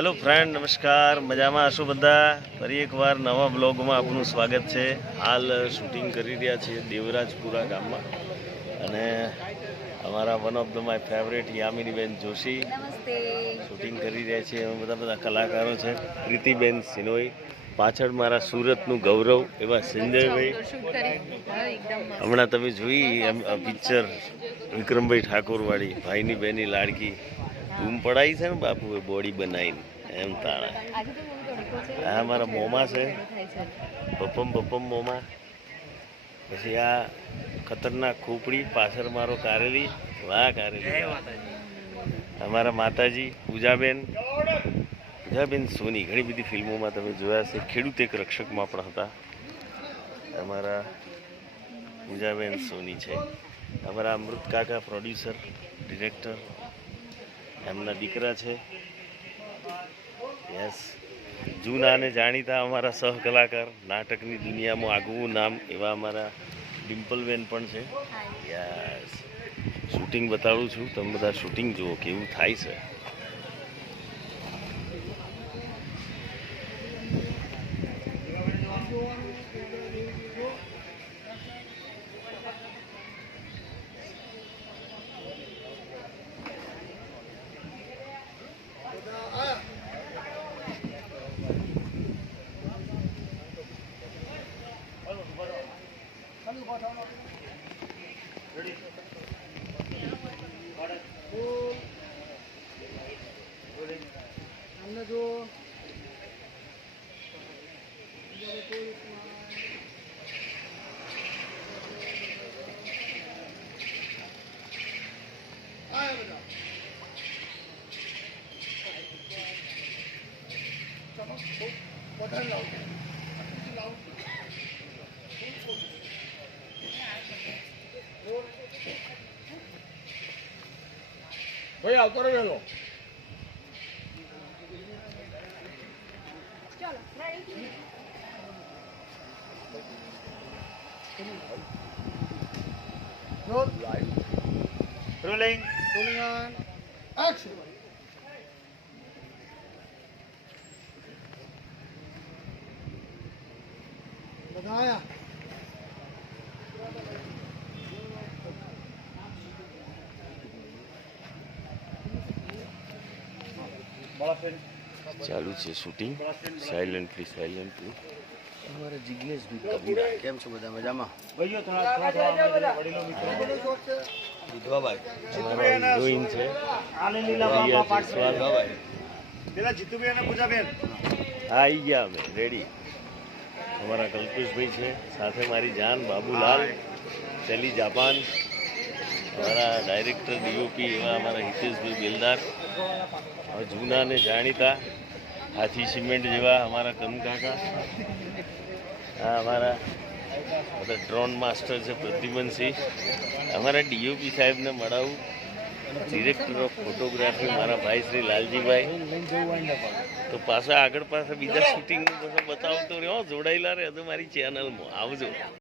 Hello friend, નમસ્કાર. મજામાં હશો બધા? ફરી એકવાર નવા બ્લોગમાં આપનું સ્વાગત છે. હાલ શૂટિંગ કરી રહ્યા છીએ દેવરાજપુરા ગામમાં અને અમારા one of the my favourite યામિનીબેન જોશી શૂટિંગ કરી રહ્યા છીએ. અમે બધા કલાકારો છે. પ્રીતિબેન સિનોઈ, પાછળ મારા સુરતનું ગૌરવ એવા સંજયભાઈ. હમણાં તમે જોઈ પિક્ચર વિક્રમભાઈ ઠાકોરવાળી, ભાઈની બહેની લાડકી ધૂમ પડાવી છે ને બાપુએ બોડી બનાવીને એમ તાણા. આ મારા મોમા છે, બપમ મોમા. પછી આ ખતરનાક ખોપડી, પાછળ મારો કારેલી. વાહ કારેલી. અમારા માતાજી પૂજાબેન સોની, ઘણી બધી ફિલ્મોમાં તમે જોયા છે. ખેડૂત એક રક્ષકમાં પણ હતા. અમારા પૂજાબેન સોની છે. અમારા અમૃત કાકા પ્રોડ્યુસર ડિરેક્ટર, એમના દીકરા છે. યસ, જૂના અને જાણીતા અમારા સહકલાકાર, નાટકની દુનિયામાં આગવું નામ એવા અમારા ડિમ્પલબેન પણ છે. યસ, શૂટિંગ બતાવું છું, તમે બધા શૂટિંગ જુઓ કેવું થાય છે. ભાઈ આવતો રહેલો. Rolling on action. બધાયા ચાલુ છે શૂટિંગ. સાયલેન્ટલી અમારા જિગ્નેશભાઈ કેમ છો? બધા મજામાં? હિરોઈન છે આવી ગયા અમે રેડી. અમારા કલ્પેશભાઈ છે, સાથે મારી જાન બાબુલાલ ચલી જાપાન, અમારા ડાયરેક્ટર ડીઓપી એવા અમારા હિતેશભાઈ બેલદાર, જૂના ને જાણીતા હાથી સિમેન્ટ જેવા અમારા કનકાકા. હા, અમારા બધા ડ્રોન માસ્ટર છે પ્રદ્યુમનસિંહ. અમારા ડીઓપી સાહેબને મળાવું, ડિરેક્ટર ઓફ ફોટોગ્રાફી મારા ભાઈ શ્રી લાલજીભાઈ. તો પાછા આગળ પાછા બીજા શૂટિંગનું બતાવતો રહ્યો. જોડાયેલા રહે તો મારી ચેનલમાં આવજો.